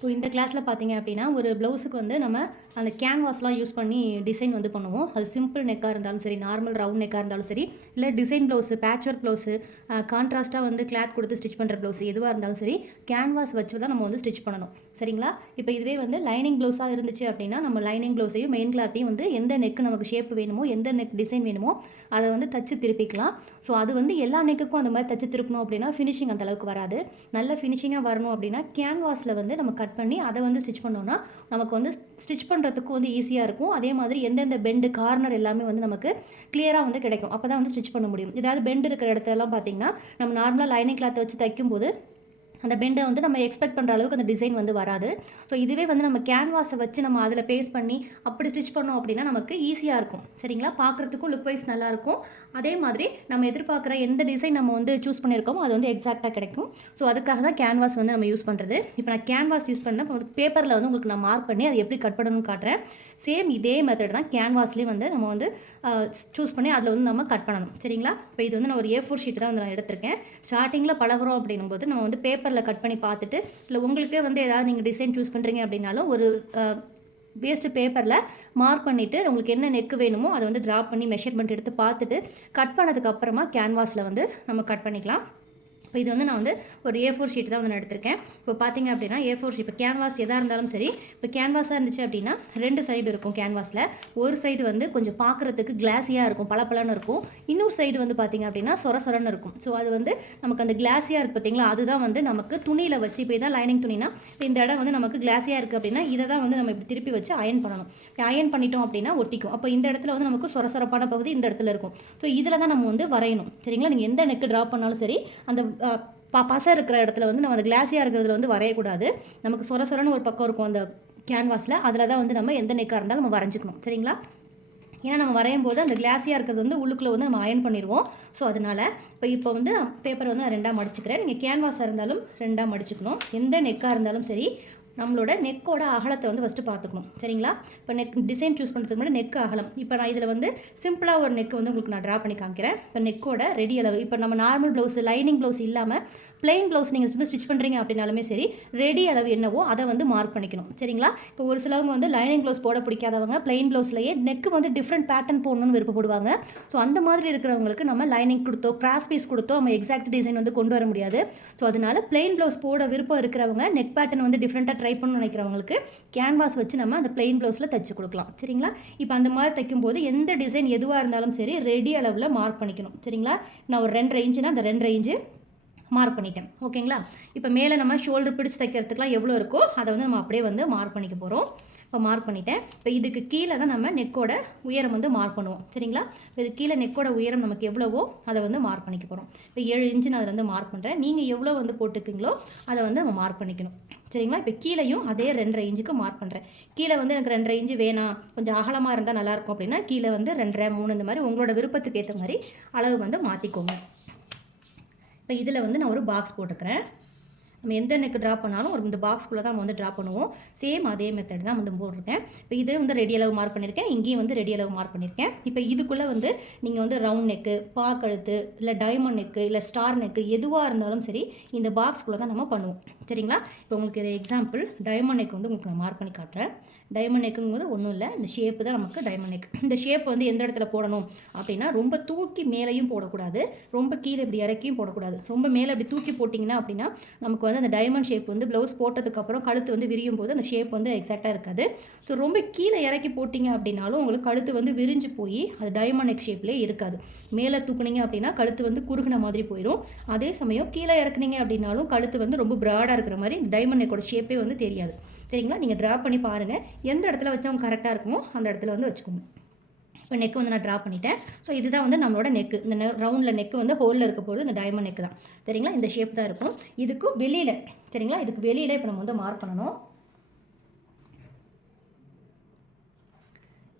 இப்போ இந்த கிளாஸில் பார்த்தீங்க அப்படின்னா ஒரு ப்ளவுஸுக்கு வந்து நம்ம அந்த கேன்வாஸ்லாம் யூஸ் பண்ணி டிசைன் வந்து பண்ணுவோம். அது சிம்பிள் நெக்காக இருந்தாலும் சரி, நார்மல் ரவுண்ட் நெக்காக இருந்தாலும் சரி, இல்லை design blouse, patch work blouse, கான்ட்ராஸ்ட்டாக வந்து கிளாத் கொடுத்து ஸ்டிச் பண்ணுற ப்ளவுஸ் எதுவாக இருந்தாலும் சரி, கேன்வாஸ் வச்சு தான் நம்ம வந்து ஸ்டிச் பண்ணணும். சரிங்களா? இப்போ இதுவே வந்து லைனிங் ப்ளவுஸாக இருந்துச்சு அப்படின்னா நம்ம லைனிங் ப்ளவுஸையும் மெயின் கிளாத்தையும் வந்து எந்த நெக்கு நமக்கு ஷேப் வேணுமோ, எந்த நெக் டிசைன் வேணுமோ அதை வந்து தச்சு திருப்பிக்கலாம். ஸோ அது வந்து எல்லா நெக்குக்கும் அந்த மாதிரி தச்சு திருப்பணும் அப்படின்னா ஃபினிஷிங் அந்த அளவுக்கு வராது. நல்ல ஃபினிஷிங்காக வரணும் அப்படின்னா கேன்வாஸில் வந்து நம்ம கட் பண்ணி அதை வந்து ஸ்டிச் பண்ணோம்னா நமக்கு வந்து ஸ்டிச் பண்ணுறதுக்கும் வந்து ஈஸியாக இருக்கும். அதே மாதிரி எந்தெந்த பெண்டு கார்னர் எல்லாமே வந்து நமக்கு கிளியராக வந்து கிடைக்கும். அப்போ தான் வந்து ஸ்டிச் பண்ண முடியும். ஏதாவது பெண்டு இருக்கிற இடத்துலலாம் பார்த்திங்கன்னா நம்ம நார்மலாக லைனிங் கிளாத்தை வச்சு தைக்கும்போது அந்த பெண்டை வந்து நம்ம எக்ஸ்பெக்ட் பண்ணுற அளவுக்கு அந்த டிசைன் வந்து வராது. ஸோ இதுவே வந்து நம்ம கேன்வாஸை வச்சு நம்ம அதில் பேஸ்ட் பண்ணி அப்படி ஸ்டிச் பண்ணோம் அப்படின்னா நமக்கு ஈஸியாக இருக்கும். சரிங்களா? பார்க்குறதுக்கும் லுக் வைஸ் நல்லாயிருக்கும். அதே மாதிரி நம்ம எதிர்பார்க்குற எந்த டிசைன் நம்ம வந்து சூஸ் பண்ணியிருக்கோமோ அது வந்து எக்ஸாக்டாக கிடைக்கும். ஸோ அதுக்காக தான் கேன்வாஸ் வந்து நம்ம யூஸ் பண்ணுறது. இப்போ நான் கேன்வாஸ் யூஸ் பண்ணேன். இப்போ பேப்பரில் வந்து உங்களுக்கு நான் மார்க் பண்ணி அது எப்படி கட் பண்ணணும்னு காட்டுறேன். சேம் இதே மெத்தட் தான் கேன்வாஸ்லேயும் வந்து நம்ம வந்து சூஸ் பண்ணி அதில் வந்து நம்ம கட் பண்ணணும். சரிங்களா? இப்போ இது வந்து நான் ஒரு A4 ஷீட் தான் வந்து நான் எடுத்திருக்கேன். ஸ்டார்டிங்கில் பழகுறோம் அப்படின்னும்போது நம்ம வந்து பேப்பரில் கட் பண்ணி பார்த்துட்டு, இல்லை உங்களுக்கே வந்து ஏதாவது நீங்கள் டிசைன் சூஸ் பண்ணுறீங்க அப்படின்னாலும் ஒரு வேஸ்ட்டு பேப்பரில் மார்க் பண்ணிவிட்டு உங்களுக்கு என்ன நெக்கு வேணுமோ அதை வந்து ட்ரா பண்ணி மெஷர்மெண்ட் எடுத்து பார்த்துட்டு கட் பண்ணதுக்கப்புறமா கேன்வாஸில் வந்து நம்ம கட் பண்ணிக்கலாம். இப்போ இது வந்து நான் வந்து ஒரு A4 ஷீட் தான் வந்து நான் எடுத்திருக்கேன். இப்போ பார்த்தீங்க அப்படின்னா A4 ஷீட் இப்போ கேன்வாஸ் எதாக இருந்தாலும் சரி, இப்போ கேன்வாஸாக இருந்துச்சு அப்படின்னா 2 சைடு இருக்கும் கேன்வாஸில். ஒரு சைடு வந்து கொஞ்சம் பார்க்குறதுக்கு கிளாஸியாக இருக்கும், பளபளன்னு இருக்கும். இன்னொரு சைடு வந்து பார்த்திங்க அப்படின்னா சொரன்னு இருக்கும். ஸோ அது வந்து நமக்கு அந்த கிளாஸியாக இருக்குது பார்த்தீங்களா, அதுதான் வந்து நமக்கு துணியில் வச்சு இப்போ இதான் லைனிங் துணினா இந்த இடம் வந்து நமக்கு கிளாஸியாக இருக்குது அப்படின்னா இதை தான் வந்து நம்ம இப்படி திருப்பி வச்சு அயன் பண்ணணும். அயன் பண்ணிட்டோம் அப்படின்னா ஒட்டிக்கும். அப்போ இந்த இடத்துல வந்து நமக்கு சொரப்பான பகுதி இந்த இடத்துல இருக்கும். ஸோ இதில் தான் நம்ம வந்து வரையணும். சரிங்களா? நீங்கள் எந்த நெக்கு ட்ரா பண்ணாலும் சரி அந்த பசை இருக்கிற இடத்துல வந்து நம்ம அந்த கிளாஸியாக இருக்கிறதுல வந்து வரையக்கூடாது. நமக்கு சொரன்னு ஒரு பக்கம் இருக்கும் அந்த கேன்வாஸில், அதில் தான் வந்து நம்ம எந்த நெக்காக இருந்தாலும் நம்ம வரைஞ்சிக்கணும். சரிங்களா? ஏன்னா நம்ம வரையும் போது அந்த கிளாஸியாக இருக்கிறது வந்து உள்ளுக்குள்ளே வந்து நம்ம அயன் பண்ணிடுவோம். ஸோ அதனால் இப்போ வந்து பேப்பரை வந்து நான் 2ஆக மடிச்சுக்கிறேன். நீங்கள் கேன்வாஸாக இருந்தாலும் 2ஆக மடிச்சுக்கணும். எந்த நெக்காக இருந்தாலும் சரி நம்மளோட நெக்கோட அகலத்தை வந்து ஃபஸ்ட்டு பார்த்துக்கணும். சரிங்களா? இப்போ நெக் டிசைன் சூஸ் பண்ணுறதுக்கு முன்னாடி நெக் அகலம். இப்போ நான் இதில் வந்து சிம்பிளாக ஒரு நெக் வந்து உங்களுக்கு நான் ட்ரா பண்ணி காமிக்கிறேன். இப்போ நெக்கோட ரெடி அளவு, இப்போ நம்ம நார்மல் ப்ளவுஸ் லைனிங் ப்ளவுஸ் இல்லாமல் பிளெயின் ப்ளவுஸ் நீங்கள் வந்து ஸ்டிச் பண்ணுறீங்க அப்படின்னாலுமே சரி, ரெடி அளவு என்னவோ அதை வந்து மார்க் பண்ணிக்கணும். சரிங்களா? இப்போ ஒரு சிலவங்க வந்து லைனிங் ப்ளவுஸ் போட பிடிக்காதவங்க பிளெயின் ப்ளவுஸ்லேயே நெக்கு வந்து டிஃப்ரெண்ட் பேட்டர்ன் போடணும்னு விருப்பப்படுவாங்க. ஸோ அந்த மாதிரி இருக்கிறவங்களுக்கு நம்ம லைனிங் கொடுத்தோ கிராஸ் பீஸ் கொடுத்தோ நம்ம எக்ஸாக்ட் டிசைன் வந்து கொண்டு வர முடியாது. ஸோ அதனால் பிளெயின் ப்ளவுஸ் போட விருப்பம் இருக்கிறவங்க நெக் பேட்டர்ன் வந்து டிஃப்ரெண்ட்டாக ட்ரை பண்ணணும்னு நினைக்கிறவங்களுக்கு கேன்வாஸ் வச்சு நம்ம அந்த பிளெயின் ப்ளவுஸில் தைச்சு கொடுக்கலாம். சரிங்களா? இப்போ அந்த மாதிரி தைக்கும்போது எந்த டிசைன் எதுவாக இருந்தாலும் சரி ரெடி அளவில் மார்க் பண்ணிக்கணும். சரிங்களா? நான் ஒரு 2.5 இன்ச்சுனா அந்த 2.5 இன்ச்சு மார்க் பண்ணிட்டேன். ஓகேங்களா? இப்போ மேலே நம்ம ஷோல்டர் பிடிச்சி தைக்கிறதுக்குலாம் எவ்வளோ இருக்கோ அதை வந்து நம்ம அப்படியே வந்து மார்க் பண்ணிக்க போகிறோம். இப்போ மார்க் பண்ணிட்டேன். இப்போ இதுக்கு கீழே தான் நம்ம நெக்கோட உயரம் வந்து மார்க் பண்ணுவோம். சரிங்களா? இப்போ இது கீழே நெக்கோட உயரம் நமக்கு எவ்வளவோ அதை வந்து மார்க் பண்ணிக்க போகிறோம். இப்போ 7 இன்ச்சு நான் அதில் வந்து மார்க் பண்ணுறேன். நீங்கள் எவ்வளோ வந்து போட்டுக்கிங்களோ அதை வந்து நம்ம மார்க் பண்ணிக்கணும். சரிங்களா? இப்போ கீழேயும் அதே 2.5 இன்ச்சுக்கு மார்க் பண்ணுறேன். கீழே வந்து எனக்கு 2.5 இன்ச்சு வேணாம், கொஞ்சம் அகலமாக இருந்தால் நல்லாயிருக்கும் அப்படின்னா கீழே வந்து 2.5 3 இந்த மாதிரி உங்களோட விருப்பத்துக்கு ஏற்ற மாதிரி அளவு வந்து மாற்றிக்கோங்க. இப்போ இதில் வந்து நான் ஒரு பாக்ஸ் போட்டுக்கிறேன். நம்ம எந்த நெக்கு ட்ரா பண்ணாலும் ஒரு இந்த பாக்ஸ்குள்ளே தான் நம்ம வந்து ட்ரா பண்ணுவோம். சேம் அதே மெத்தட் தான் வந்து போட்டிருக்கேன். இப்போ இதே வந்து ரெடி அளவு மார்க் பண்ணியிருக்கேன். இங்கேயும் வந்து ரெடி அளவு மார்க் பண்ணியிருக்கேன். இப்போ இதுக்குள்ளே வந்து நீங்கள் வந்து ரவுண்ட் நெக்கு, பாக்கழுத்து, இல்லை டைமண்ட் நெக்கு, இல்லை ஸ்டார் நெக்கு எதுவாக இருந்தாலும் சரி இந்த பாக்ஸ்குள்ளே தான் நம்ம பண்ணுவோம். சரிங்களா? இப்போ உங்களுக்கு எக்ஸாம்பிள் டைமண்ட் நெக் வந்து உங்களுக்கு நான் மார்க் பண்ணி காட்டுறேன். டைமண்ட் நெக்குங்கிறது ஒன்றும் இல்லை, இந்த ஷேப்பு தான் நமக்கு டைமண்ட் நெக். இந்த ஷேப் வந்து எந்த இடத்துல போடணும் அப்படின்னா ரொம்ப தூக்கி மேலேயும் போடக்கூடாது, ரொம்ப கீழே இப்படி இறக்கியும் போடக்கூடாது. ரொம்ப மேலே இப்படி தூக்கி போட்டிங்கன்னா அப்படின்னா நமக்கு வந்து அந்த டைமண்ட் ஷேப் வந்து ப்ளவுஸ் போட்டதுக்கப்புறம் கழுத்து வந்து விரியும் போது அந்த ஷேப் வந்து எக்ஸாக்டாக இருக்காது. ஸோ ரொம்ப கீழே இறக்கி போட்டிங்க அப்படின்னாலும் உங்களுக்கு கழுத்து வந்து விரிஞ்சு போய் அது டைமண்ட் நெக் ஷேப்லேயே இருக்காது. மேலே தூக்குனீங்க அப்படின்னா கழுத்து வந்து குறுகின மாதிரி போயிடும். அதே சமயம் கீழே இறக்குனீங்க அப்படின்னாலும் கழுத்து வந்து ரொம்ப ப்ராடாக இருக்கிற மாதிரி டைமண்ட் நெக்கோட ஷேப்பே வந்து தெரியாது. சரிங்களா? நீங்கள் ட்ரா பண்ணி பாருங்கள். எந்த இடத்துல வச்சவங்க கரெக்டாக இருக்குமோ அந்த இடத்துல வந்து வச்சுக்கோங்க. இப்போ நெக்கு வந்து நான் ட்ரா பண்ணிட்டேன். ஸோ இதுதான் வந்து நம்மளோட நெக்கு. இந்த ரவுண்டில் நெக்கு வந்து ஹோலில் இருக்க போது இந்த டைமண்ட் நெக்கு தான். சரிங்களா? இந்த ஷேப் தான் இருக்கும். இதுக்கும் வெளியில், சரிங்களா, இதுக்கு வெளியில் இப்போ நம்ம வந்து மார்க் பண்ணணும்.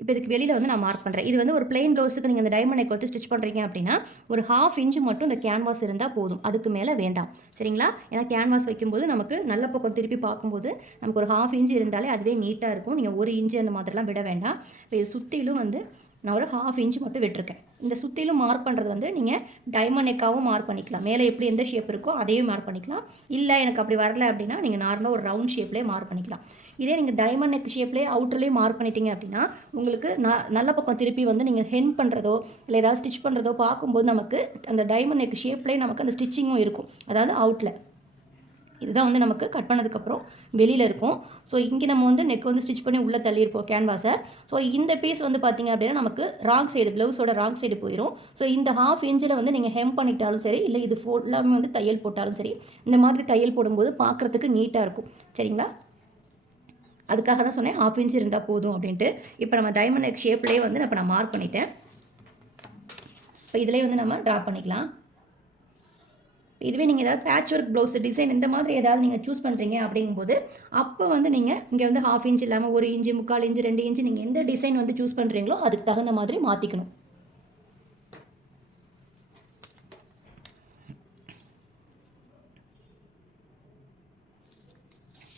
இப்போ இதுக்கு வெளியில் வந்து நான் மார்க் பண்ணுறேன். இது வந்து ஒரு பிளெயின் ப்ளவுஸுக்கு நீங்கள் இந்த டைமண்ட் நெக் வச்சு ஸ்டிச் பண்ணுறீங்க அப்படின்னா ஒரு 1/2 இன்ச்சு மட்டும் இந்த கேன்வாஸ் இருந்தால் போதும், அதுக்கு மேலே வேண்டாம். சரிங்களா? ஏன்னா கேன்வாஸ் வைக்கும்போது நமக்கு நல்ல பக்கம் திருப்பி பார்க்கும்போது நமக்கு ஒரு 1/2 இன்ச்சு இருந்தாலே அதுவே நீட்டாக இருக்கும். நீங்கள் 1 இன்ச்சு அந்த மாதிரிலாம் விட வேண்டாம். இப்போ இது சுற்றிலும் வந்து நான் ஒரு 1/2 இன்ச் மட்டும் விட்டுருக்கேன். இந்த சுற்றிலும் மார்க் பண்ணுறது வந்து நீங்கள் டைமண்ட் நெக்காகவும் மார்க் பண்ணிக்கலாம். மேலே எப்படி எந்த ஷேப் இருக்கோ அதையும் மார்க் பண்ணிக்கலாம். இல்லை எனக்கு அப்படி வரல அப்படின்னா நீங்கள் நார்மலாக ஒரு ரவுண்ட் ஷேப்லேயே மார்க் பண்ணிக்கலாம். இதே நீங்கள் டைமண்ட் நெக் ஷேப்லேயே அவுட்டர்லேயே மார்க் பண்ணிட்டீங்க அப்படின்னா உங்களுக்கு நல்ல பக்கம் திருப்பி வந்து நீங்கள் ஹெம் பண்ணுறதோ இல்லை ஏதாவது ஸ்டிச் பண்ணுறதோ பார்க்கும்போது நமக்கு அந்த டைமண்ட் நெக் ஷேப்லேயே நமக்கு அந்த ஸ்டிச்சிங்கும் இருக்கும், அதாவது அவுட்டில். இதுதான் வந்து நமக்கு கட் பண்ணதுக்கப்புறம் வெளியில் இருக்கும். ஸோ இங்கே நம்ம வந்து நெக் வந்து ஸ்டிச் பண்ணி உள்ளே தள்ளியிருப்போம் கேன்வாஸை. ஸோ இந்த பீஸ் வந்து பார்த்திங்க அப்படின்னா நமக்கு ராங் சைடு, ப்ளவுஸோட ராங் சைடு போயிடும். ஸோ இந்த 1/2 இன்ச்சில் வந்து நீங்கள் ஹெம் பண்ணிட்டாலும் சரி, இல்லை இது ஃபுல்லாமே வந்து தையல் போட்டாலும் சரி, இந்த மாதிரி தையல் போடும்போது பார்க்குறதுக்கு நீட்டாக இருக்கும். சரிங்களா? அதுக்காக தான் சொன்னேன் 1/2 இன்ச் இருந்தால் போதும் அப்படின்ட்டு. இப்போ நம்ம டைமண்ட் நெக் ஷேப்லேயே வந்து நான் மார்க் பண்ணிட்டேன். இப்போ இதிலே வந்து நம்ம ட்ரா பண்ணிக்கலாம். இதுவே நீங்கள் ஏதாவது பேட்ச் ஒர்க் ப்ளவுஸ் டிசைன் இந்த மாதிரி ஏதாவது நீங்கள் சூஸ் பண்ணுறீங்க அப்படிங்கும்போது அப்போ வந்து நீங்கள் இங்கே வந்து 1/2 இன்ச் இல்லாமல் 1 இன்ச்சு, 3/4 இன்ச்சு, 2 இன்ச்சு நீங்கள் எந்த டிசைன் வந்து சூஸ் பண்ணுறீங்களோ அதுக்கு தகுந்த மாதிரி மாற்றிக்கணும்.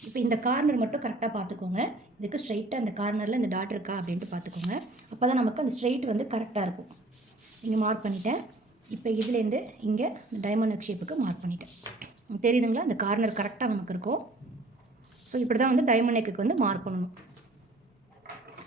இப்போ இந்த கார்னர் மட்டும் கரெக்டாக பார்த்துக்கோங்க. இதுக்கு ஸ்ட்ரைட்டாக அந்த கார்னரில் இந்த டாட் இருக்கா அப்படின்ட்டு பார்த்துக்கோங்க. அப்போ தான் நமக்கு அந்த ஸ்ட்ரைட் வந்து கரெக்டாக இருக்கும். இங்கே மார்க் பண்ணிட்டேன். இப்போ இதுலேருந்து இங்கே டைமண்ட் நெக் ஷேப்புக்கு மார்க் பண்ணிட்டேன். தெரியுதுங்களா? இந்த கார்னர் கரெக்டாக நமக்கு இருக்கும். ஸோ இப்படி தான் வந்து டைமண்ட் நெக்குக்கு வந்து மார்க் பண்ணணும்.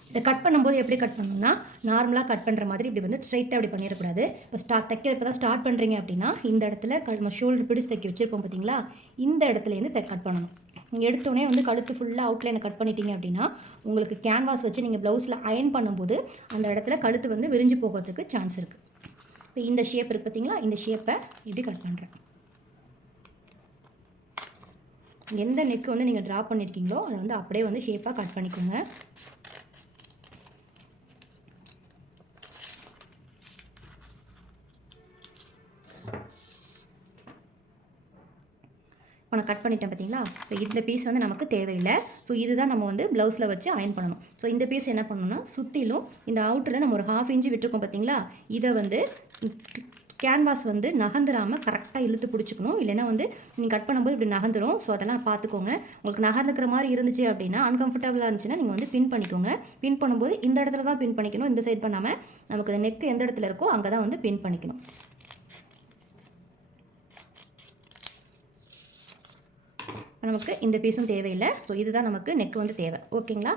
இதை கட் பண்ணும்போது எப்படி கட் பண்ணணும்னா நார்மலாக கட் பண்ணுற மாதிரி இப்படி வந்து ஸ்ட்ரைட்டாக அப்படி பண்ணிடக்கூடாது. இப்போ இப்போ தான் ஸ்டார்ட் பண்ணுறீங்க அப்படின்னா இந்த இடத்துல நம்ம ஷோல்டர் பிடிச்சி தைக்க வச்சுருப்போம் பார்த்தீங்களா, இந்த இடத்துலேருந்து கட் பண்ணணும். நீங்கள் எடுத்தோடனே வந்து கழுத்து ஃபுல்லாக அவுட்லைனை கட் பண்ணிட்டீங்க அப்படின்னா உங்களுக்கு கேன்வாஸ் வச்சு நீங்கள் ப்ளவுஸில் அயன் பண்ணும்போது அந்த இடத்துல கழுத்து வந்து விரிஞ்சு போகிறதுக்கு சான்ஸ் இருக்குது. இப்போ இந்த ஷேப் இருக்குது பார்த்தீங்களா, இந்த ஷேப்பை இப்படி கட் பண்ணுறேன். எந்த நெக்கு வந்து நீங்கள் ட்ரா பண்ணியிருக்கீங்களோ அதை வந்து அப்படியே வந்து ஷேப்பாக கட் பண்ணிக்கோங்க. இப்போ நான் கட் பண்ணிட்டேன் பார்த்தீங்களா. இப்போ இந்த பீஸ் வந்து நமக்கு தேவையில்லை. ஸோ இதுதான் நம்ம வந்து ப்ளவுஸில் வச்சு அயன் பண்ணணும். ஸோ இந்த பீஸ் என்ன பண்ணணும்னா சுற்றிலும் இந்த அவுட்டரில் நம்ம ஒரு 1/2 இன்ச்சு விட்டுருக்கோம் பார்த்தீங்களா, இதை வந்து கேன்வாஸ் வந்து நகர்ந்துடாமல் கரெக்டாக இழுத்து பிடிச்சிக்கணும். இல்லைன்னா வந்து நீங்கள் கட் பண்ணும்போது இப்படி நகர்ந்துடும். ஸோ அதெல்லாம் பார்த்துக்கோங்க. உங்களுக்கு நகர்ந்துக்கிற மாதிரி இருந்துச்சு அப்படின்னா அன்கம்ஃபர்டபுளாக இருந்துச்சுன்னா நீங்கள் வந்து பின் பண்ணிக்கோங்க. பின் பண்ணும்போது இந்த இடத்துல தான் பின் பண்ணிக்கணும், இந்த சைட் பண்ணாமல் நமக்கு நெக் எந்த இடத்துல இருக்கோ அங்கே தான் வந்து பின் பண்ணிக்கணும். நமக்கு இந்த பீஸும் தேவையில்லை. ஸோ இதுதான் நமக்கு நெக் வந்து தேவை. ஓகேங்களா?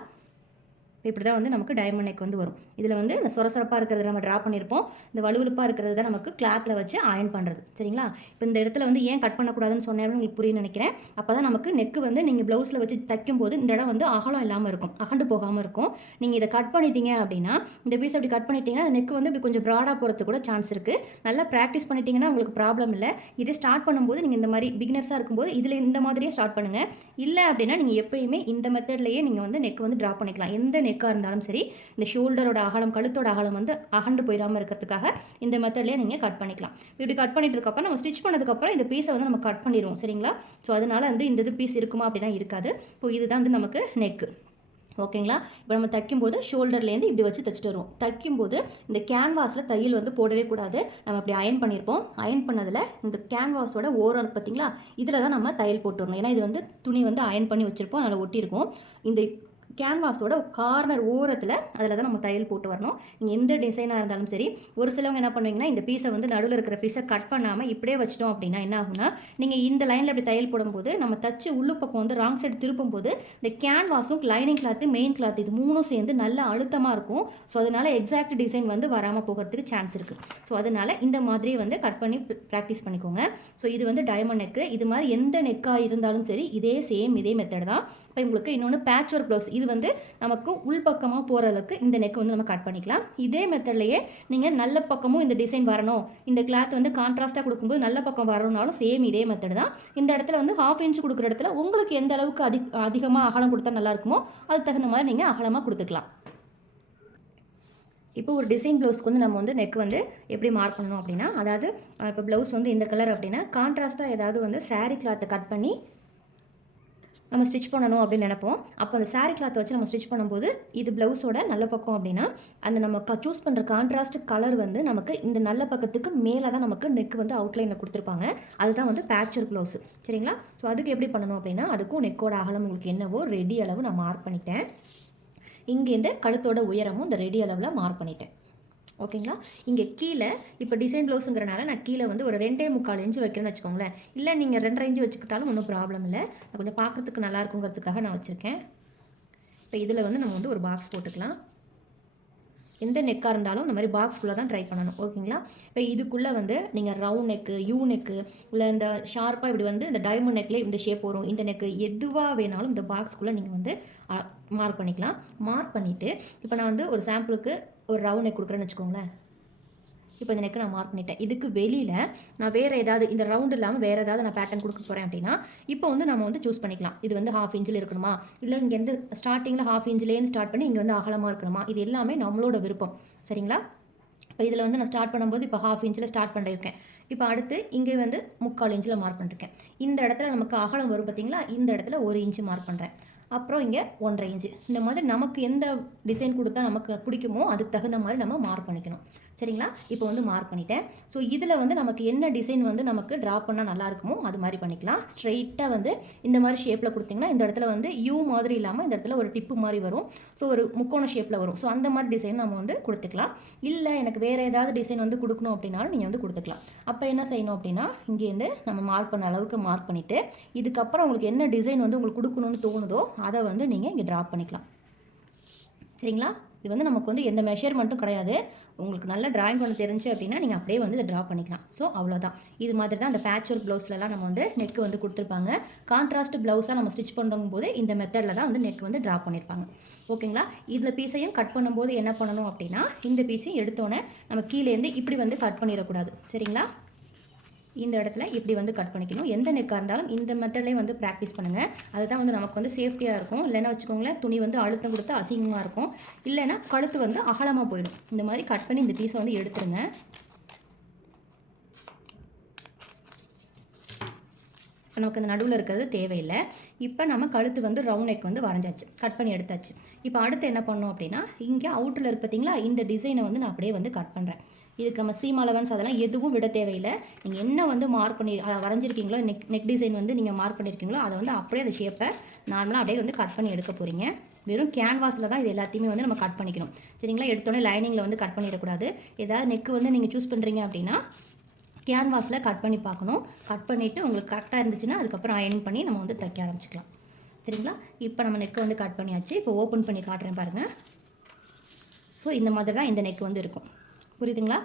இப்படி தான் வந்து நமக்கு டைமண்ட் நெக் வந்து வரும். இதில் வந்து இந்த சொரசொரப்பாக இருக்கிறது நம்ம ட்ரா பண்ணியிருப்போம். இந்த வலுவலுப்பாக இருக்கிறது தான் நமக்கு கிளாத்தில் வச்சு அயன் பண்ணுறது. சரிங்களா? இப்போ இந்த இடத்துல வந்து ஏன் கட் பண்ணக்கூடாதுன்னு சொன்னேன்னு உங்களுக்கு புரியுன்னு நினைக்கிறேன். அப்போ தான் நமக்கு நெக்கு வந்து நீங்கள் ப்ளவுஸில் வச்சு தைக்கும்போது இந்த இடம் வந்து அகலம் இல்லாமல் இருக்கும், அகண்டு போகாமல் இருக்கும். நீங்கள் இதை கட் பண்ணிட்டீங்க அப்படின்னா இந்த பீஸ் அப்படி கட் பண்ணிட்டீங்கன்னா அந்த நெக்கு வந்து இப்படி கொஞ்சம் ப்ராடாக போகிறதுக்கு கூட சான்ஸ் இருக்குது. நல்லா ப்ராக்டிஸ் பண்ணிட்டீங்கன்னா உங்களுக்கு ப்ராப்ளம் இல்லை. இதே ஸ்டார்ட் பண்ணும்போது நீங்கள் இந்த மாதிரி பிகினர்ஸாக இருக்கும்போது இதில் இந்த மாதிரியே ஸ்டார்ட் பண்ணுங்கள். இல்லை அப்படின்னா நீங்கள் எப்போயுமே இந்த மெத்தட்லேயே நீங்கள் வந்து நெக் வந்து ட்ரா பண்ணிக்கலாம். எந்த நெக்காக இருந்தாலும் சரி இந்த ஷோல்டரோட அகலம், கழுத்தோட அகலம் வந்து அகண்டு போயிடாமல் இருக்கிறதுக்காக இந்த மெத்தட்லேயே நீங்கள் கட் பண்ணிக்கலாம். இப்படி கட் பண்ணிட்டதுக்கப்புறம் நம்ம ஸ்டிச் பண்ணதுக்கப்புறம் இந்த பீஸை வந்து நம்ம கட் பண்ணிடுவோம். சரிங்களா? ஸோ அதனால் வந்து இந்த இது பீஸ் இருக்குமா அப்படின்னா இருக்காது. இப்போ இதுதான் வந்து நமக்கு நெக்கு. ஓகேங்களா? இப்போ நம்ம தைக்கும்போது ஷோல்டர்லேருந்து இப்படி வச்சு தைச்சிட்டு வருவோம். தைக்கும்போது இந்த கேன்வாஸில் தையல் வந்து போடவே கூடாது. நம்ம அப்படி அயன் பண்ணியிருப்போம். அயன் பண்ணதில் இந்த கேன்வாஸோட ஓரம் பார்த்தீங்களா, இதில் தான் நம்ம தையல் போட்டு வரணும். ஏன்னா இது வந்து துணி வந்து அயன் பண்ணி வச்சுருப்போம், அதில் ஒட்டியிருக்கும். இந்த கேன்வாஸோட கார்னர் ஓரத்தில் அதில் தான் நம்ம தையல் போட்டு வரணும். நீங்கள் எந்த டிசைனாக இருந்தாலும் சரி. ஒரு சிலவங்க என்ன பண்ணுவீங்கன்னா இந்த பீஸை வந்து நடுவில் இருக்கிற பீஸை கட் பண்ணாமல் இப்படியே வச்சிட்டோம் அப்படின்னா என்ன ஆகும்னா நீங்கள் இந்த லைனில் இப்படி தையல் போடும்போது நம்ம தச்சு உள்ளு பக்கம் வந்து ராங் சைடு திருப்பும் போது இந்த கேன்வாஸும் லைனிங் கிளாத்து, மெயின் கிளாத் இது மூணும் சேர்ந்து நல்லா அழுத்தமாக இருக்கும். ஸோ அதனால் எக்ஸாக்ட் டிசைன் வந்து வராமல் போகிறதுக்கு சான்ஸ் இருக்குது. ஸோ அதனால் இந்த மாதிரி வந்து கட் பண்ணி ப்ராக்டிஸ் பண்ணிக்கோங்க. ஸோ இது வந்து டைமண்ட் நெக்கு. இது மாதிரி எந்த நெக்காக இருந்தாலும் சரி இதே மெத்தட் தான். இப்போ உங்களுக்கு இன்னொன்று பேட்ச் ஒர்க் ப்ளவுஸ், இது வந்து நமக்கு உள்பக்கமாக போகிற அளவுக்கு இந்த நெக் வந்து நம்ம கட் பண்ணிக்கலாம். இதே மெத்தட்லேயே நீங்கள் நல்ல பக்கமும் இந்த டிசைன் வரணும், இந்த கிளாத் வந்து கான்ட்ராஸ்ட்டாக கொடுக்கும்போது நல்ல பக்கம் வரணும்னாலும் சேம் இதே மெத்தட் தான். இந்த இடத்துல வந்து 1/2 இன்ச் கொடுக்குற இடத்துல உங்களுக்கு எந்த அளவுக்கு அதிகமாக அகலம் கொடுத்தா நல்லா இருக்குமோ அதுக்கு தகுந்த மாதிரி நீங்கள் அகலமாக கொடுத்துக்கலாம். இப்போ ஒரு டிசைன் ப்ளவுஸ்க்கு வந்து நம்ம வந்து நெக் வந்து எப்படி மார்க் பண்ணணும் அப்படின்னா, அதாவது இப்போ ப்ளவுஸ் வந்து இந்த கலர் அப்படின்னா கான்ட்ராஸ்ட்டாக ஏதாவது வந்து சாரீ கிளாத்தை கட் பண்ணி நம்ம ஸ்டிச் பண்ணணும் அப்படின்னு நினைப்போம். அப்போ அந்த சாரீ கிளாத்தை வச்சு நம்ம ஸ்டிச் பண்ணும்போது இது ப்ளவுஸோட நல்ல பக்கம் அப்படின்னா அந்த நம்ம சூஸ் பண்ணுற கான்ட்ராஸ்ட் கலர் வந்து நமக்கு இந்த நல்ல பக்கத்துக்கு மேலே தான் நமக்கு நெக் வந்து அவுட்லைனில் கொடுத்துருப்பாங்க. அதுதான் வந்து பேட்ச் ஒர்க் ப்ளவுஸ். சரிங்களா? ஸோ அதுக்கு எப்படி பண்ணணும் அப்படின்னா அதுக்கும் நெக்கோட அகலம் உங்களுக்கு என்னவோ ரெடி அளவு நான் மார்க் பண்ணிட்டேன். இங்கேருந்து கழுத்தோட உயரமும் இந்த ரெடி அளவில் மார்க் பண்ணிட்டேன். ஓகேங்களா. இங்கே கீழே இப்போ டிசைன் ப்ளவுஸுங்கிறனால நான் கீழே வந்து ஒரு 2.25 இன்ச்சு வைக்கிறேன்னு வச்சுக்கோங்களேன். இல்லை நீங்கள் 2.5 இன்ச்சு வச்சுக்கிட்டாலும் ஒன்றும் ப்ராப்ளம் இல்லை. நான் கொஞ்சம் பார்க்குறதுக்கு நல்லா இருக்குங்கிறதுக்காக நான் வச்சுருக்கேன். இப்போ இதில் வந்து நம்ம வந்து ஒரு பாக்ஸ் போட்டுக்கலாம். எந்த நெக்காக இருந்தாலும் இந்த மாதிரி பாக்ஸ்குள்ளே தான் ட்ரை பண்ணணும். ஓகேங்களா. இப்போ இதுக்குள்ளே வந்து நீங்கள் ரவுண்ட் நெக்கு, யூ நெக்கு, இல்லை இந்த ஷார்ப்பாக இப்படி வந்து இந்த டைமண்ட் நெக்லேயே இந்த ஷேப் வரும், இந்த நெக்கு எதுவாக வேணாலும் இந்த பாக்ஸ்குள்ளே நீங்கள் வந்து மார்க் பண்ணிக்கலாம். மார்க் பண்ணிவிட்டு இப்போ நான் வந்து ஒரு சாம்பிளுக்கு ஒரு ரவுண்ட் நெக் கொடுக்குறேன்னு வச்சுக்கோங்களேன். இப்போ இந்த நெக்கு நான் மார்க் பண்ணிட்டேன். இதுக்கு வெளியில் நான் வேறு ஏதாவது இந்த ரவுண்ட் இல்லாமல் வேறு ஏதாவது நான் பேட்டர்ன் கொடுக்க போகிறேன் அப்படின்னா இப்போ வந்து நம்ம வந்து சூஸ் பண்ணிக்கலாம். இது வந்து 1/2 இன்ச்சில் இருக்கணுமா, இல்லை இங்கே வந்து ஸ்டார்டிங்கில் 1/2 இன்ச்லேருந்து ஸ்டார்ட் பண்ணி இங்கே வந்து அகலமாக இருக்கணுமா, இது எல்லாமே நம்மளோட விருப்பம். சரிங்களா. இப்போ இதில் வந்து நான் ஸ்டார்ட் பண்ணும்போது இப்போ 1/2 இன்ச்சில் ஸ்டார்ட் பண்ணியிருக்கேன். இப்போ அடுத்து இங்கே வந்து 3/4 இன்ச்சில் மார்க் பண்ணியிருக்கேன். இந்த இடத்துல நமக்கு அகலம் வரும் பார்த்தீங்களா, இந்த இடத்துல 1 இன்ச்சு மார்க் பண்ணுறேன். அப்புறம் இங்கே 1.5 இன்ச்சு. இந்த மாதிரி நமக்கு எந்த டிசைன் கொடுத்தா நமக்கு பிடிக்குமோ அதுக்கு தகுந்த மாதிரி நம்ம மார்க் பண்ணிக்கணும். சரிங்களா. இப்போ வந்து மார்க் பண்ணிட்டேன். ஸோ இதில் வந்து நமக்கு என்ன டிசைன் வந்து நமக்கு ட்ரா பண்ணால் நல்லா இருக்குமோ அது மாதிரி பண்ணிக்கலாம். ஸ்ட்ரெயிட்டாக வந்து இந்த மாதிரி ஷேப்பில் கொடுத்திங்கன்னா இந்த இடத்துல வந்து யூ மாதிரி இல்லாமல் இந்த இடத்துல ஒரு டிப்பு மாதிரி வரும். ஸோ ஒரு முக்கோண ஷேப்பில் வரும். ஸோ அந்த மாதிரி டிசைன் நம்ம வந்து கொடுத்துக்கலாம். இல்லை எனக்கு வேறு ஏதாவது டிசைன் வந்து கொடுக்கணும் அப்படின்னாலும் நீங்கள் வந்து கொடுத்துக்கலாம். அப்போ என்ன செய்யணும் அப்படின்னா இங்கேருந்து நம்ம மார்க் பண்ண அளவுக்கு மார்க் பண்ணிவிட்டு இதுக்கப்புறம் உங்களுக்கு என்ன டிசைன் வந்து உங்களுக்கு கொடுக்கணும்னு தோணுதோ அதை வந்து நீங்கள் இங்கே ட்ரா பண்ணிக்கலாம். சரிங்களா. இது வந்து நமக்கு வந்து எந்த மெஷர்மெண்ட்டும் கிடையாது. உங்களுக்கு நல்லா ட்ராயிங் பண்ண தெரிஞ்சு அப்படின்னா நீங்கள் அப்படியே வந்து இதை ட்ரா பண்ணிக்கலாம். ஸோ அவ்வளோதான். இது மாதிரி தான் அந்த பேட்ச் ஒர்க் ப்ளவுஸ்லலாம் நம்ம வந்து நெக் வந்து கொடுத்துருப்பாங்க. கான்ட்ராஸ்ட் ப்ளவுஸாக நம்ம ஸ்டிச் பண்ணும்போது இந்த மெத்தடில் தான் வந்து நெக் வந்து ட்ரா பண்ணியிருப்பாங்க. ஓகேங்களா. இதில் பீஸையும் கட் பண்ணும்போது என்ன பண்ணணும் அப்படின்னா இந்த பீஸையும் எடுத்தோன்னே நம்ம கீழேருந்து இப்படி வந்து கட் பண்ணிடக்கூடாது. சரிங்களா. இந்த இடத்துல இப்படி வந்து கட் பண்ணிக்கணும். எந்த நெக்காக இருந்தாலும் இந்த மெத்தட்லேயே வந்து ப்ராக்டிஸ் பண்ணுங்கள். அதுதான் வந்து நமக்கு வந்து சேஃப்டியாக இருக்கும். இல்லைன்னா வச்சுக்கோங்களேன் துணி வந்து அழுத்தம் கொடுத்து அசிங்கமாக இருக்கும். இல்லைன்னா கழுத்து வந்து அகலமாக போயிடும். இந்த மாதிரி கட் பண்ணி இந்த பீஸை வந்து எடுத்துருங்க. இப்போ நமக்கு இந்த நடுவில் இருக்கிறது தேவையில்லை. இப்போ நம்ம கழுத்து வந்து ரவுண்ட் நெக் வந்து வரைஞ்சாச்சு, கட் பண்ணி எடுத்தாச்சு. இப்போ அடுத்து என்ன பண்ணோம் அப்படின்னா இங்கே அவுட்டில் இருக்கு பார்த்தீங்களா, இந்த டிசைனை வந்து நான் அப்படியே வந்து கட் பண்ணுறேன். இதுக்கு நம்ம சீம் அலவன்ஸ் அதெல்லாம் எதுவும் விட தேவையில்லை. நீங்கள் என்ன வந்து மார்க் பண்ணி வரைஞ்சிருக்கீங்களோ நெக் டிசைன் வந்து நீங்கள் மார்க் பண்ணியிருக்கீங்களோ அதை வந்து அப்படியே அந்த ஷேப்பை நார்மலாக அப்படியே வந்து கட் பண்ணி எடுக்க போகிறீங்க. வெறும் கேன்வாஸில் தான் இது எல்லாத்தையுமே வந்து நம்ம கட் பண்ணிக்கணும். சரிங்களா. எடுத்தோடனே லைனிங்கில் வந்து கட் பண்ணிடக்கூடாது. ஏதாவது நெக்கு வந்து நீங்கள் சூஸ் பண்ணுறீங்க அப்படின்னா கேன்வாஸில் கட் பண்ணி பார்க்கணும். கட் பண்ணிவிட்டு உங்களுக்கு கரெக்டாக இருந்துச்சுன்னா அதுக்கப்புறம் அயனிங் பண்ணி நம்ம வந்து தைக்க ஆரம்பிச்சிக்கலாம். சரிங்களா. இப்போ நம்ம நெக்கு வந்து கட் பண்ணியாச்சு. இப்போ ஓப்பன் பண்ணி காட்டுறேன் பாருங்கள். ஸோ இந்த மாதிரி தான் இந்த நெக் வந்து இருக்கும். புரியுதுங்களா.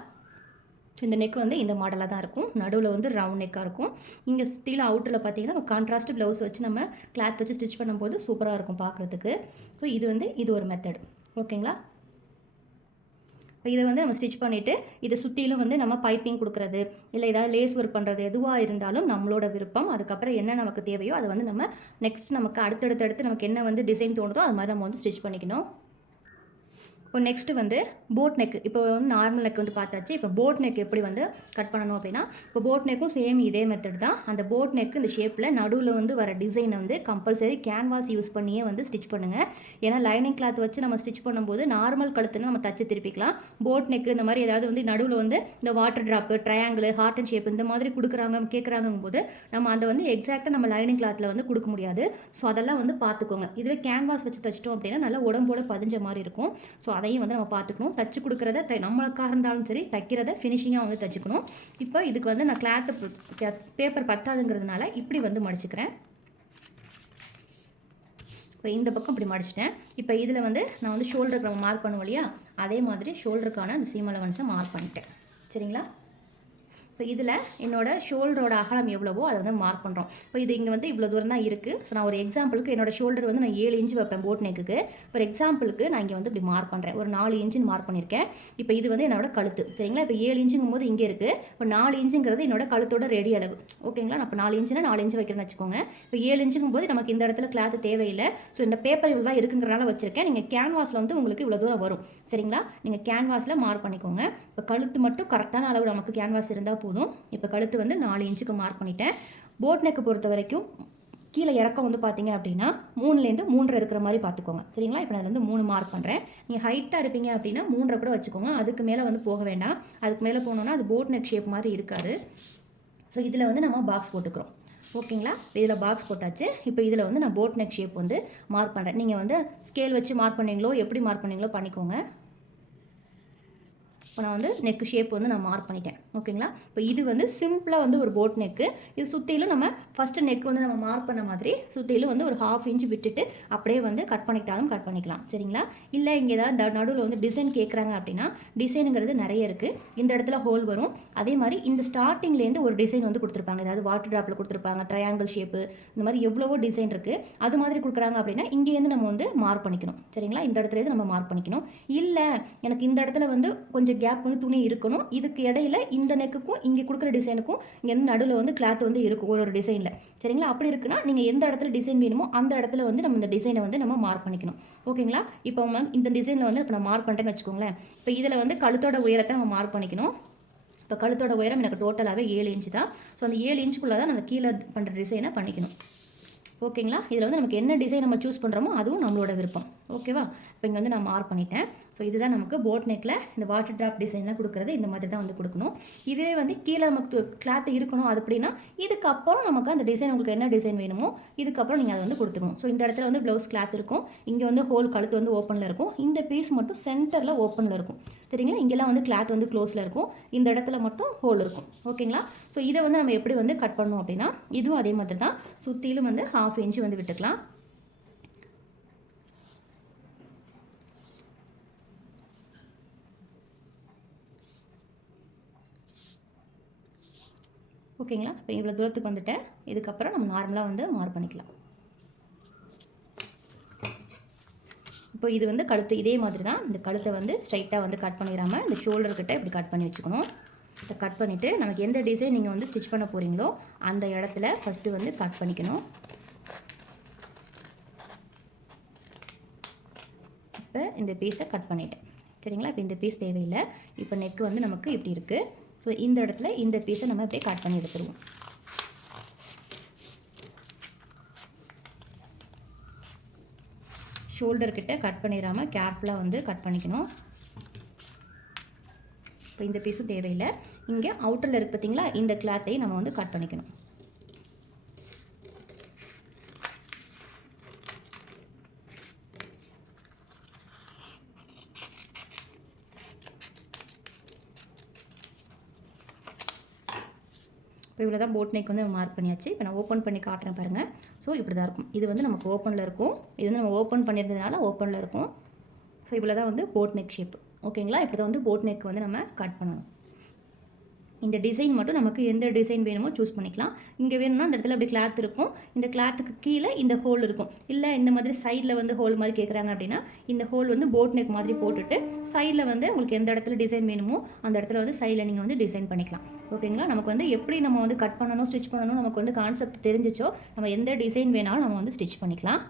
இந்த நெக் வந்து இந்த மாடலாக தான் இருக்கும். நடுவில் வந்து ரவுண்ட் நெக்காக இருக்கும். இங்கே ஸ்டீல் அவுட்டில் பார்த்தீங்கன்னா கான்ட்ராஸ்ட் ப்ளவுஸ் வச்சு நம்ம கிளாத் வச்சு ஸ்டிச் பண்ணும்போது சூப்பராக இருக்கும் பார்க்குறதுக்கு. ஸோ இது ஒரு மெத்தட். ஓகேங்களா. இதை வந்து நம்ம ஸ்டிச் பண்ணிவிட்டு இதை சுற்றிலும் வந்து நம்ம பைப்பிங் கொடுக்குறது இல்லை ஏதாவது லேஸ் ஒர்க் பண்ணுறது எதுவாக இருந்தாலும் நம்மளோட விருப்பம். அதுக்கப்புறம் என்ன நமக்கு தேவையோ அதை வந்து நம்ம நெக்ஸ்ட் நமக்கு அடுத்தடுத்து நமக்கு என்ன வந்து டிசைன் தோணுதோ அது மாதிரி நம்ம வந்து ஸ்டிச் பண்ணிக்கணும். இப்போ நெக்ஸ்ட்டு வந்து போட் நெக். இப்போ வந்து நார்மல் நெக் வந்து பார்த்தாச்சு. இப்போ போட் நெக் எப்படி வந்து கட் பண்ணணும் அப்படின்னா இப்போ போட் நெக்கும் சேம் இதே மெத்தட் தான். அந்த போட் நெக் இந்த ஷேப்பில் நடுவில் வந்து வர டிசைனை வந்து கம்பல்சரி கேன்வாஸ் யூஸ் பண்ணியே வந்து ஸ்டிச் பண்ணுங்கள். ஏன்னா லைனிங் கிளாத் வச்சு நம்ம ஸ்டிச் பண்ணும்போது நார்மல் கழுத்துன்னு நம்ம தச்சு திருப்பிக்கலாம். போட் நெக் இந்த மாதிரி ஏதாவது வந்து நடுவில் வந்து இந்த water drop, triangle, heart and shape இந்த மாதிரி கேட்குறாங்கும் போது நம்ம அதை வந்து எக்ஸாக்டாக நம்ம லைனிங் கிளாத்தில் வந்து கொடுக்க முடியாது. ஸோ அதெல்லாம் வந்து பார்த்துக்கோங்க. இதுவே கேன்வாஸ் வச்சு தைச்சிட்டோம் அப்படின்னா நல்லா உடம்போட பதிஞ்ச மாதிரி இருக்கும். ஸோ அதையும் வந்து நம்ம பார்த்துக்கணும். தச்சு கொடுக்குறத நம்மளுக்காக இருந்தாலும் சரி தைக்கிறத ஃபினிஷிங்காக வந்து தச்சுக்கணும். இப்போ இதுக்கு வந்து நான் பேப்பர் பத்தாதுங்கிறதுனால இப்படி வந்து மடிச்சுக்கிறேன். இப்போ இந்த பக்கம் இப்படி மடிச்சிட்டேன். இப்போ இதில் வந்து நான் வந்து ஷோல்டருக்கு நம்ம மார்க் பண்ணுவோம் இல்லையா, அதே மாதிரி ஷோல்டருக்கான அந்த சீம் அலவன்ஸை மார்க் பண்ணிட்டேன். சரிங்களா. இப்போ இதில் என்னோடய ஷோல்டரோட அகலம் எவ்வளவோ அதை வந்து மார்க் பண்ணுறோம். இப்போ இது இங்கே வந்து இவ்வளோ தூரம் தான் இருக்குது. ஸோ நான் ஒரு எக்ஸாம்பிளுக்கு என்னோடய ஷோல்டர் வந்து நான் 7 இன்ச்சு வைப்பேன் போட் நெக்குக்கு. ஒரு எக்ஸாம்பிளுக்கு நான் இங்கே வந்து இப்படி மார்க் பண்ணுறேன். ஒரு 4 இன்ச்சுன்னு மார்க் பண்ணியிருக்கேன். இப்போ இது வந்து என்னோட கழுத்து. சரிங்களா. இப்போ 7 இன்ச்சுங்கும் போது இங்கே இருக்குது. இப்போ 4 இன்ச்சுங்கிறது என்னோட கழுத்தோட ரெடி அளவு. ஓகேங்களா. நான் இப்போ 4 இன்ச்சுனா 4 இன்ச்சு வைக்கிறேன்னு வச்சுக்கோங்க. இப்போ 7 இன்ச்சுங்கும் போது நமக்கு இந்த இடத்துல கிளாத் தேவையில்லை. ஸோ இந்த பேப்பர் இவ்வளோ தான் இருக்குங்கிறனால வச்சுருக்கேன். நீங்கள் கேன்வாஸில் வந்து உங்களுக்கு இவ்வளோ தூரம் வரும். சரிங்களா. நீங்கள் கேன்வாஸில் மார்க் பண்ணிக்கோங்க. இப்போ கழுத்து மட்டும் கரெக்டான அளவு நமக்கு கேன்வாஸ் இருந்தால் போதும். இப்போ கழுத்து வந்து 4 இன்ச்சுக்கு மார்க் பண்ணிட்டேன். போட் நெக்கு பொறுத்த வரைக்கும் கீழே இறக்கம் வந்து பார்த்தீங்க அப்படின்னா 3லேருந்து 3.5 இருக்கிற மாதிரி பார்த்துக்கோங்க. சரிங்களா. இப்போ நான் வந்து 3 மார்க் பண்ணுறேன். நீங்கள் ஹைட்டாக இருப்பீங்க அப்படின்னா 3.5 கூட வச்சுக்கோங்க. அதுக்கு மேலே வந்து போக வேண்டாம். அதுக்கு மேலே போனோன்னா அது போட் நெக் ஷேப் மாதிரி இருக்காது. ஸோ இதில் வந்து நம்ம பாக்ஸ் போட்டுக்கிறோம். ஓகேங்களா. இதில் பாக்ஸ் போட்டாச்சு. இப்போ இதில் வந்து நான் போட் நெக் ஷேப் வந்து மார்க் பண்ணுறேன். நீங்கள் வந்து ஸ்கேல் வச்சு மார்க் பண்ணுவீங்களோ எப்படி மார்க் பண்ணுவீங்களோ பண்ணிக்கோங்க. இப்போ நான் வந்து நெக்கு ஷேப் வந்து நான் மார்க் பண்ணிட்டேன். ஓகேங்களா? இப்போ இது வந்து சிம்பிளாக வந்து ஒரு போட் நெக்கு. இது சுற்றிலும் நம்ம ஃபஸ்ட்டு நெக் வந்து நம்ம மார்க் பண்ண மாதிரி சுற்றிலும் வந்து ஒரு 1/2 இன்ச் விட்டுட்டு அப்படியே வந்து கட் பண்ணிக்கிட்டாலும் கட் பண்ணிக்கலாம். சரிங்களா? இல்லை இங்கே ஏதாவது நடுவில் வந்து டிசைன் கேட்குறாங்க அப்படின்னா டிசைனுங்கிறது நிறைய இருக்குது. இந்த இடத்துல ஹோல் வரும். அதே மாதிரி இந்த ஸ்டார்டிங்லேருந்து ஒரு டிசைன் வந்து கொடுத்துருப்பாங்க. ஏதாவது வாட்டர் ட்ராப்பில் கொடுத்துருப்பாங்க, ட்ரையாங்கிள் ஷேப்பு, இந்த மாதிரி எவ்வளவோ டிசைன் இருக்குது. அது மாதிரி கொடுக்குறாங்க அப்படின்னா இங்கேருந்து நம்ம வந்து மார்க் பண்ணிக்கணும். சரிங்களா? இந்த இடத்துலேருந்து நம்ம மார்க் பண்ணிக்கணும். இல்லை எனக்கு இந்த இடத்துல வந்து கொஞ்சம் கேப் வந்து துணி இருக்கணும், இதுக்கு இடையில இந்த நெக்குக்கும் இங்கே கொடுக்குற டிசைனுக்கும் இங்கே நடுவில் வந்து கிளாத் வந்து இருக்கும் ஒரு டிசைனில். சரிங்களா? அப்படி இருக்குன்னா நீங்கள் எந்த இடத்துல டிசைன் வேணுமோ அந்த இடத்துல வந்து நம்ம இந்த டிசைனை வந்து நம்ம மார்க் பண்ணிக்கணும். ஓகேங்களா? இப்போ இந்த டிசைனில் வந்து இப்போ நான் மார்க் பண்ணுறேன்னு வச்சுக்கோங்களேன். இப்போ இதில் வந்து கழுத்தோட உயரத்தை நம்ம மார்க் பண்ணிக்கணும். இப்போ கழுத்தோட உயரம் எனக்கு டோட்டலாகவே 7 இன்ச்சு தான். ஸோ அந்த 7 இன்ச்சுக்குள்ளே தான் அந்த கீழே பண்ணுற டிசைனை பண்ணிக்கணும். ஓகேங்களா? இதில் வந்து நமக்கு என்ன டிசைன் நம்ம சூஸ் பண்ணுறோமோ அதுவும் நம்மளோட விருப்பம். ஓகேவா? இப்போ இங்கே வந்து நான் மார்க் பண்ணிட்டேன். ஸோ இதுதான் நமக்கு போட் நெக்கில் இந்த வாட்டர் ட்ராப் டிசைன்லாம் கொடுக்குறது இந்த மாதிரி தான் வந்து கொடுக்கணும். இதே வந்து கீழே நமக்கு கிளாத் இருக்கணும் அது அப்படின்னா இதுக்கப்புறம் நமக்கு அந்த டிசைன் உங்களுக்கு என்ன டிசைன் வேணுமோ இதுக்கப்புறம் நீங்கள் அதை வந்து கொடுத்துக்கணும். ஸோ இந்த இடத்துல வந்து ப்ளவுஸ் கிளாத் இருக்கும், இங்கே வந்து ஹோல் கழுத்து வந்து ஓப்பனில் இருக்கும், இந்த பீஸ் மட்டும் சென்டரில் ஓப்பனில் இருக்கும். சரிங்களா? இங்கெல்லாம் வந்து கிளாத் வந்து க்ளோஸில் இருக்கும், இந்த இடத்துல மட்டும் ஹோல் இருக்கும். ஓகேங்களா? ஸோ இதை வந்து நம்ம எப்படி வந்து கட் பண்ணணும் அப்படின்னா இதுவும் அதே மாதிரி தான் சுற்றிலும் வந்து 1/2 இன்ச்சு வந்து விட்டுக்கலாம். ஓகேங்களா? இப்போ இவ்வளோ தூரத்துக்கு வந்துட்டேன். இதுக்கப்புறம் நம்ம நார்மலாக வந்து மார்க் பண்ணிக்கலாம். இப்போ இது வந்து கழுத்து இதே மாதிரி தான். இந்த கழுத்தை வந்து ஸ்ட்ரைட்டாக வந்து கட் பண்ணிடாமல் இந்த ஷோல்டர்கிட்ட இப்படி கட் பண்ணி வச்சுக்கணும். இதை கட் பண்ணிவிட்டு நமக்கு எந்த டிசைன் நீங்கள் வந்து ஸ்டிச் பண்ண போகிறீங்களோ அந்த இடத்துல ஃபஸ்ட்டு வந்து கட் பண்ணிக்கணும். இப்போ இந்த பீஸை கட் பண்ணிட்டேன். சரிங்களா? இப்போ இந்த பீஸ் தேவையில்லை. இப்போ நெக்கு வந்து நமக்கு இப்படி இருக்குது. ஸோ இந்த இடத்துல இந்த பீஸை நம்ம அப்படியே கட் பண்ணி எடுத்துருவோம். ஷோல்டர்கிட்ட கட் பண்ணிடாமல் கேர்ஃபுல்லாக வந்து கட் பண்ணிக்கணும். இப்போ இந்த பீஸும் தேவையில்லை. இங்கே அவுட்டரில் இருக்குது பார்த்தீங்களா, இந்த கிளாத்தையும் நம்ம வந்து கட் பண்ணிக்கணும். இப்போ இவ்வளோ தான் போட் நெக் வந்து மார்க் பண்ணியாச்சு. இப்போ நான் ஓப்பன் பண்ணி காட்டுறேன் பாருங்கள். ஸோ இப்படி தான் இருக்கும். இது வந்து நமக்கு ஓப்பனில் இருக்கும். இது வந்து நம்ம ஓப்பன் பண்ணியிருந்ததுனால ஓப்பனில் இருக்கும். ஸோ இவ்வளோ தான் வந்து போட் நெக் ஷேப். ஓகேங்களா? இப்படி தான் வந்து போட் நெக் வந்து நம்ம கட் பண்ணணும். இந்த டிசைன் மட்டும் நமக்கு எந்த டிசைன் வேணுமோ சூஸ் பண்ணிக்கலாம். இங்கே வேணும்னா இந்த இடத்துல அப்படி கிளாத் இருக்கும், இந்த கிளாத்துக்கு கீழே இந்த ஹோல் இருக்கும். இல்லை இந்த மாதிரி சைடில் வந்து ஹோல் மாதிரி கேட்குறாங்க அப்படின்னா இந்த ஹோல் வந்து போட் நெக் மாதிரி போட்டுட்டு சைடில் வந்து உங்களுக்கு எந்த இடத்துல டிசைன் வேணுமோ அந்த இடத்துல வந்து சைடில் நீங்கள் வந்து டிசைன் பண்ணிக்கலாம். ஓகேங்களா? நமக்கு வந்து எப்படி நம்ம வந்து கட் பண்ணணும் ஸ்டிச் பண்ணணும் நமக்கு வந்து கான்செப்ட் தெரிஞ்சிச்சோ நம்ம எந்த டிசைன் வேணாலும் நம்ம வந்து ஸ்டிச் பண்ணிக்கலாம்.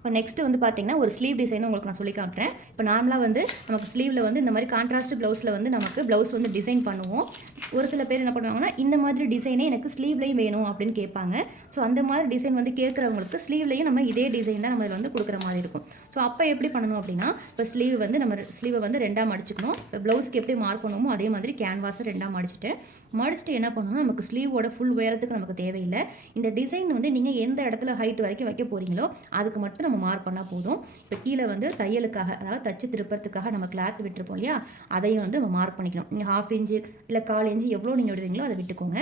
இப்போ நெக்ஸ்ட்டு வந்து பார்த்திங்கன்னா ஒரு ஸ்லீவ் டிசைன் உங்களுக்கு நான் சொல்லி காட்டுறேன். இப்போ நார்மலாக வந்து நமக்கு ஸ்லீவில் வந்து இந்த மாதிரி கான்ட்ராஸ்ட் ப்ளவுஸில் வந்து நமக்கு ப்ளவுஸ் வந்து டிசைன் பண்ணுவோம். ஒரு சில பேர் என்ன பண்ணுவாங்கன்னா இந்த மாதிரி டிசைனே எனக்கு ஸ்லீவ்லேயும் வேணும் அப்படின்னு கேட்பாங்க. ஸோ அந்த மாதிரி டிசைன் வந்து கேட்குறவங்களுக்கு ஸ்லீவ்லேயும் நம்ம இதே டிசைன் தான் நம்ம இதில் வந்து கொடுக்குற மாதிரி இருக்கும். ஸோ அப்போ எப்படி பண்ணணும் அப்படின்னா இப்போ ஸ்லீவ் வந்து நம்ம ஸ்லீவை வந்து 2ஆக மடிச்சுக்கணும். இப்போ ப்ளவுஸ்க்கு எப்படி மார்க் பண்ணுவோமோ அதே மாதிரி கேன்வாஸை 2ஆக மடிச்சுட்டு என்ன பண்ணணும்னா நமக்கு ஸ்லீவோட ஃபுல் உயரத்துக்கு நமக்கு தேவையில்லை. இந்த டிசைன் வந்து நீங்கள் எந்த இடத்துல ஹைட் வரைக்கும் வைக்க போகிறீங்களோ அதுக்கு மட்டும் நம்ம மார்க் பண்ணால் போதும். இப்போ கீழே வந்து தையலுக்காக அதாவது தச்சு திருப்பறதுக்காக நம்ம கிளாத் விட்டுருப்போம் இல்லையா, அதையும் வந்து நம்ம மார்க் பண்ணிக்கணும். நீங்கள் 1/2 இன்ச்சு இல்லை 1/4 இன்ச்சு எவ்வளோ நீங்கள் விடுவீங்களோ அதை விட்டுக்கோங்க.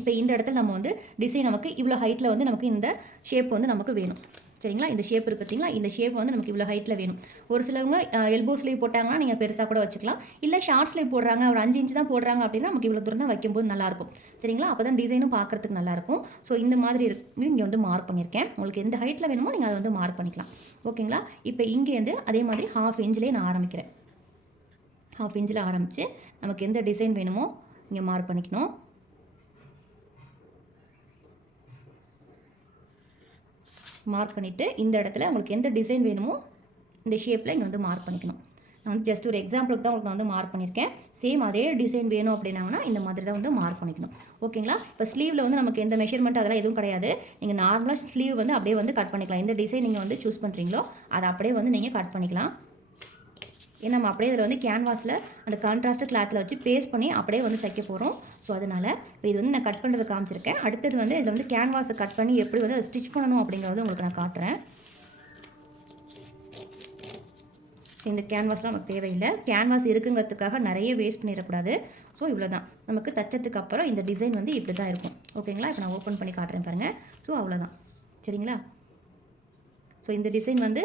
இப்போ இந்த இடத்துல நம்ம வந்து டிசைன் நமக்கு இவ்வளோ ஹைட்டில் வந்து நமக்கு இந்த ஷேப் வந்து நமக்கு வேணும். சரிங்களா? இந்த ஷேப் இருக்குது பார்த்தீங்களா, இந்த ஷேப் வந்து நமக்கு இவ்வளோ ஹைட்டில் வேணும். ஒரு சிலவங்க எல்போ ஸ்லீவ் போட்டாங்கன்னா நீங்கள் பெருசாக கூட வச்சுக்கலாம். இல்லை ஷார்ட் ஸ்லீவ் போடுறாங்க ஒரு 5 இன்ச்சு தான் போடுறாங்க அப்படின்னா நமக்கு இவ்வளோ தூரம் தான் வைக்கும்போது நல்லாயிருக்கும். சரிங்களா? அப்போ தான் டிசைனும் பார்க்குறதுக்கு நல்லாயிருக்கும். ஸோ இந்த மாதிரி இங்கே வந்து மார்க் பண்ணியிருக்கேன். உங்களுக்கு எந்த ஹைட்டில் வேணுமோ நீங்கள் அதை வந்து மார்க் பண்ணிக்கலாம். ஓகேங்களா? இப்போ இங்கேருந்து அதே மாதிரி 1/2 இன்ச்சிலே நான் ஆரம்பிக்கிறேன். 1/2 இன்ச்சில் ஆரம்பித்து நமக்கு எந்த டிசைன் வேணுமோ இங்கே மார்க் பண்ணிக்கணும். மார்க் பண்ணிவிட்டு இந்த இடத்துல உங்களுக்கு எந்த டிசைன் வேணுமோ இந்த ஷேப்பில் இங்கே வந்து மார்க் பண்ணிக்கணும். நான் வந்து ஜஸ்ட் ஒரு எக்ஸாம்பிளுக்கு தான் உங்களுக்கு நான் வந்து மார்க் பண்ணியிருக்கேன். சேம் அதே டிசைன் வேணும் அப்படின்னாங்கன்னா இந்த மாதிரி தான் வந்து மார்க் பண்ணிக்கணும். ஓகேங்களா? இப்போ ஸ்லீவில் வந்து நமக்கு எந்த மெஷர்மெண்ட் அதெல்லாம் எதுவும் கிடையாது. நீங்கள் நார்மலாக ஸ்லீவ் வந்து அப்படியே வந்து கட் பண்ணிக்கலாம். எந்த டிசைன் நீங்கள் வந்து சூஸ் பண்ணுறீங்களோ அதை அப்படியே வந்து நீங்கள் கட் பண்ணிக்கலாம். ஏன்னா நம்ம அப்படியே இதில் வந்து கேன்வாஸில் அந்த கான்ட்ராஸ்ட் கிளாத்தில் வச்சு பேஸ்ட் பண்ணி அப்படியே வந்து தைக்க போகிறோம். ஸோ அதனால் இப்போ இது வந்து நான் கட் பண்ணுறது காமிச்சிருக்கேன். அடுத்தது வந்து இதில் வந்து கேன்வாஸை கட் பண்ணி எப்படி வந்து அதை ஸ்டிச் பண்ணணும் அப்படிங்கிறது உங்களுக்கு நான் காட்டுறேன். இந்த கேன்வாஸ்லாம் நமக்கு தேவையில்லை. கேன்வாஸ் இருக்குங்கிறதுக்காக நிறைய வேஸ்ட் பண்ணிடக்கூடாது. ஸோ இவ்வளோ தான். நமக்கு தச்சதுக்கு அப்புறம் இந்த டிசைன் வந்து இப்படி தான் இருக்கும். ஓகேங்களா? இப்போ நான் ஓப்பன் பண்ணி காட்டுறேன் பாருங்கள். ஸோ அவ்வளோதான். சரிங்களா? ஸோ இந்த டிசைன் வந்து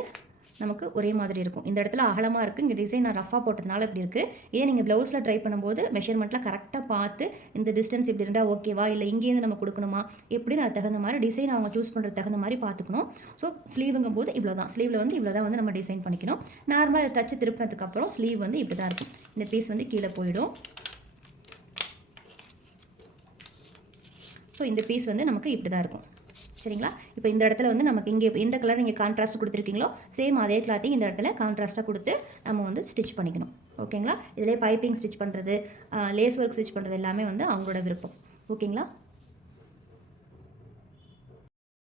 நமக்கு ஒரே மாதிரி இருக்கும். இந்த இடத்துல அகலமாக இருக்குது, இங்கே டிசைன் நான் ரஃபாக போட்டதுனால இப்படி இருக்குது. இதே நீங்கள் ப்ளவுஸில் ட்ரை பண்ணும்போது மெஷர்மெண்ட்லாம் கரெக்டாக பார்த்து இந்த டிஸ்டன்ஸ் இப்படி இருந்தால் ஓகேவா, இல்லை இங்கேருந்து நம்ம கொடுக்கணுமா, எப்படின்னு அது தகுந்த மாதிரி டிசைன் அவங்க சூஸ் பண்ணுறது தகுந்த மாதிரி பார்த்துக்கணும். ஸோ ஸ்லீவுங்கும் போது இவ்வளோ தான். ஸ்லீவில் வந்து இவ்வளோ தான் வந்து நம்ம டிசைன் பண்ணிக்கணும். நார்மலாக இதை தச்சு திருப்பினதுக்கப்புறம் ஸ்லீவ் வந்து இப்படி தான் இருக்கும். இந்த பீஸ் வந்து கீழே போயிடும். ஸோ இந்த பீஸ் வந்து நமக்கு இப்படி தான் இருக்கும். சரிங்களா? இப்போ இந்த இடத்துல வந்து நமக்கு இங்கே எந்த கலர் நீங்கள் கான்ட்ராஸ்ட் கொடுத்துருக்கீங்களோ சேம் அதே கிளாத்தையும் இந்த இடத்துல கான்ட்ராஸ்ட்டாக கொடுத்து நம்ம வந்து ஸ்டிச் பண்ணிக்கணும். ஓகேங்களா? இதிலே பைப்பிங் ஸ்டிச் பண்ணுறது, லேஸ் ஒர்க் ஸ்டிச் பண்ணுறது எல்லாமே வந்து அவங்களோட விருப்பம். ஓகேங்களா?